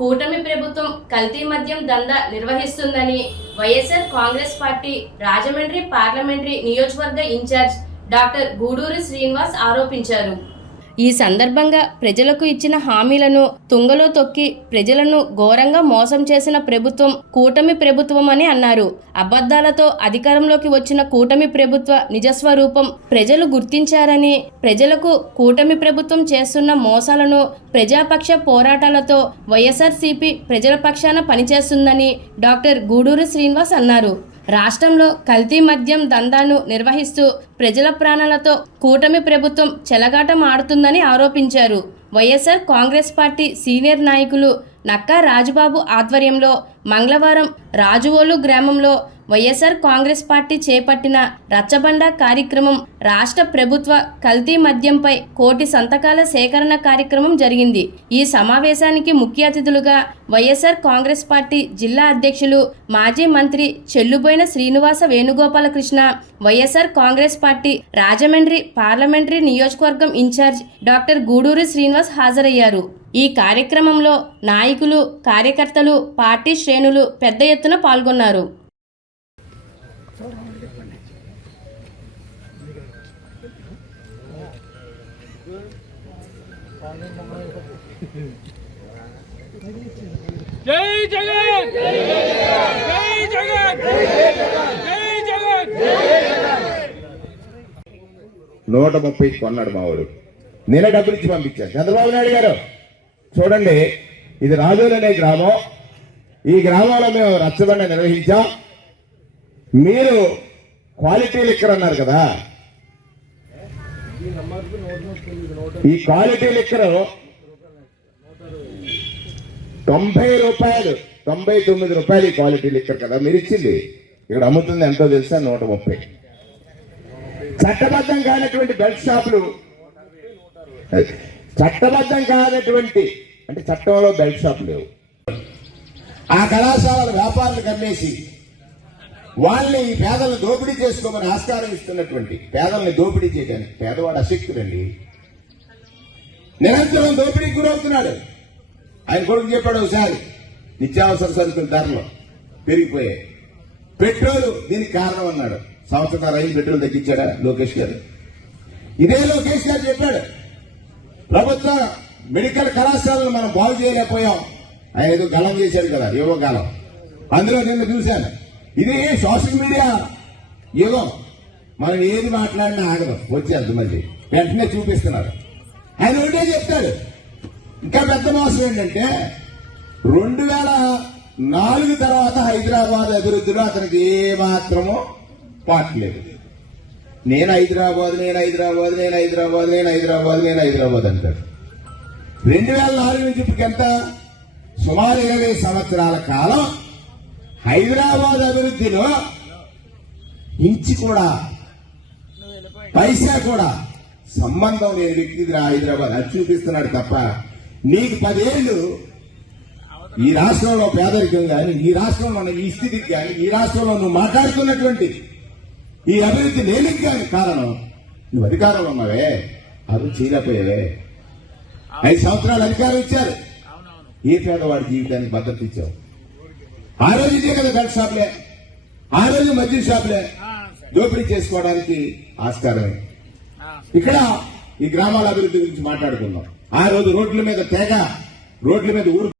కూటమి ప్రభుత్వం కల్తీ మద్యం దందా నిర్వహిస్తుందని వైఎస్ఆర్ కాంగ్రెస్ పార్టీ రాజమండ్రి పార్లమెంటరీ నియోజకవర్గ ఇన్ఛార్జ్ డాక్టర్ గూడూరి శ్రీనివాస్ ఆరోపించారు. ఈ సందర్భంగా ప్రజలకు ఇచ్చిన హామీలను తుంగలో తొక్కి ప్రజలను ఘోరంగా మోసం చేసిన ప్రభుత్వం కూటమి ప్రభుత్వం అని అన్నారు. అబద్ధాలతో అధికారంలోకి వచ్చిన కూటమి ప్రభుత్వ నిజస్వరూపం ప్రజలు గుర్తించారని, ప్రజలకు కూటమి ప్రభుత్వం చేస్తున్న మోసాలను ప్రజాపక్ష పోరాటాలతో వైఎస్ఆర్సీపీ ప్రజల పక్షాన పనిచేస్తుందని డాక్టర్ గూడూరి శ్రీనివాస్ అన్నారు. రాష్ట్రంలో కల్తీ మద్యం దందాను నిర్వహిస్తూ ప్రజల ప్రాణాలతో కూటమి ప్రభుత్వం చెలగాటం ఆడుతుందని ఆరోపించారు. వైఎస్ఆర్ కాంగ్రెస్ పార్టీ సీనియర్ నాయకులు నక్కా రాజుబాబు ఆధ్వర్యంలో మంగళవారం రాజువోలు గ్రామంలో వైఎస్ఆర్ కాంగ్రెస్ పార్టీ చేపట్టిన రచ్చబండ కార్యక్రమం, రాష్ట్ర ప్రభుత్వ కల్తీ మద్యంపై 1 కోటి సంతకాల సేకరణ కార్యక్రమం జరిగింది. ఈ సమావేశానికి ముఖ్య అతిథులుగా వైఎస్ఆర్ కాంగ్రెస్ పార్టీ జిల్లా అధ్యక్షులు మాజీ మంత్రి చెల్లుబోయిన శ్రీనివాస వేణుగోపాలకృష్ణ, వైఎస్ఆర్ కాంగ్రెస్ పార్టీ రాజమండ్రి పార్లమెంటరీ నియోజకవర్గం ఇన్ఛార్జ్ డాక్టర్ గూడూరి శ్రీనివాస్ హాజరయ్యారు. ఈ కార్యక్రమంలో నాయకులు, కార్యకర్తలు, పార్టీ శ్రేణులు పెద్ద ఎత్తున పాల్గొన్నారు. జై జగన్, జై జగన్, జై జగన్. 130 కొన్నాడు మావాడు. నేనే డబ్బులు ఇచ్చి పంపించాను. చంద్రబాబు నాయుడు గారు చూడండి, ఇది రాజోలు అనే గ్రామం. ఈ గ్రామంలో మేము రచ్చబండ నిర్వహించాం. మీరు క్వాలిటీ లిక్కర్ అన్నారు కదా, ఈ క్వాలిటీ లిక్కర్ 90 రూపాయలు, 99 రూపాయలు ఈ క్వాలిటీ లిక్కర్ కదా మీరు ఇచ్చింది. ఇక్కడ అమ్ముతుంది ఎంతో తెలుసా? 130. చట్టబద్ధం కానటువంటి బెల్ట్ షాపులు, చట్టబద్ధం కానటువంటి అంటే చట్టంలో బెల్ట్ షాపులు లేవు. ఆ కళాశాలల వ్యాపారులు కమ్మేసి వాళ్ళని ఈ పేదలను దోపిడీ చేసుకోమని ఆస్కారం ఇస్తున్నటువంటి పేదల్ని దోపిడీ చేయడానికి పేదవాడు అశక్తుడండి. నిరంతరం దోపిడీకి గురవుతున్నాడు. ఆయన కొడుకు చెప్పాడు ఒకసారి, నిత్యావసర సరుకుల ధరలు పెరిగిపోయాయి, పెట్రోల్ దీనికి కారణం అన్నాడు. సంవత్సరాలు అయిన పెట్రోల్ తగ్గించాడా లోకేష్ గారు? ఇదే లోకేష్ గారు చెప్పాడు, ప్రభుత్వ మెడికల్ కళాశాలను మనం బాగు చేయలేకపోయాం. ఆయన ఏదో గలం చేశాడు కదా, ఏవో గాలం. అందులో నిన్న చూశాను. ఇది సోషల్ మీడియా యుగం. మనం ఏది మాట్లాడినా ఆగదు, వచ్చేది మళ్ళీ వెంటనే చూపిస్తున్నారు. ఆయన ఒకటే చెప్తాడు. ఇంకా పెద్ద మోసం ఏంటంటే 2004 తర్వాత హైదరాబాద్ అభివృద్ధిలో అతనికి ఏ మాత్రమో పాటలేదు. నేను హైదరాబాద్, నేను హైదరాబాద్, నేను హైదరాబాద్, నేను హైదరాబాద్, నేను హైదరాబాద్ అంటాడు. 2004 నుంచి ఇప్పటికెంత? సుమారు 20 సంవత్సరాల కాలం హైదరాబాద్ అభివృద్ధిలో ఇంచి కూడా పైసా కూడా సంబంధం లేని వ్యక్తి హైదరాబాద్ అది చూపిస్తున్నాడు తప్ప, నీకు 10 ఏళ్ళు ఈ రాష్ట్రంలో పేదరికం కానీ, ఈ రాష్ట్రంలో ఈ స్థితికి కానీ, ఈ రాష్ట్రంలో నువ్వు మాట్లాడుతున్నటువంటి ఈ అభివృద్ధి లేనికి కానీ కారణం నువ్వు అధికారంలో ఉన్నావే, అభివృద్ధి చేయలేకపోయావే. 5 సంవత్సరాలు అధికారం ఇచ్చారు. ఏ పేదవాడి జీవితానికి భద్రత ఇచ్చావు? ఆ రోజు ఇదే కదా బెల్ట్ షాపులే, ఆ రోజు మద్యం షాపులే దోపిడీ చేసుకోవడానికి ఆస్కారమే. ఇక్కడ ఈ గ్రామాల అభివృద్ధి గురించి మాట్లాడుకుందాం. ఆ రోజు రోడ్ల మీద తెగ, రోడ్ల మీద ఊరు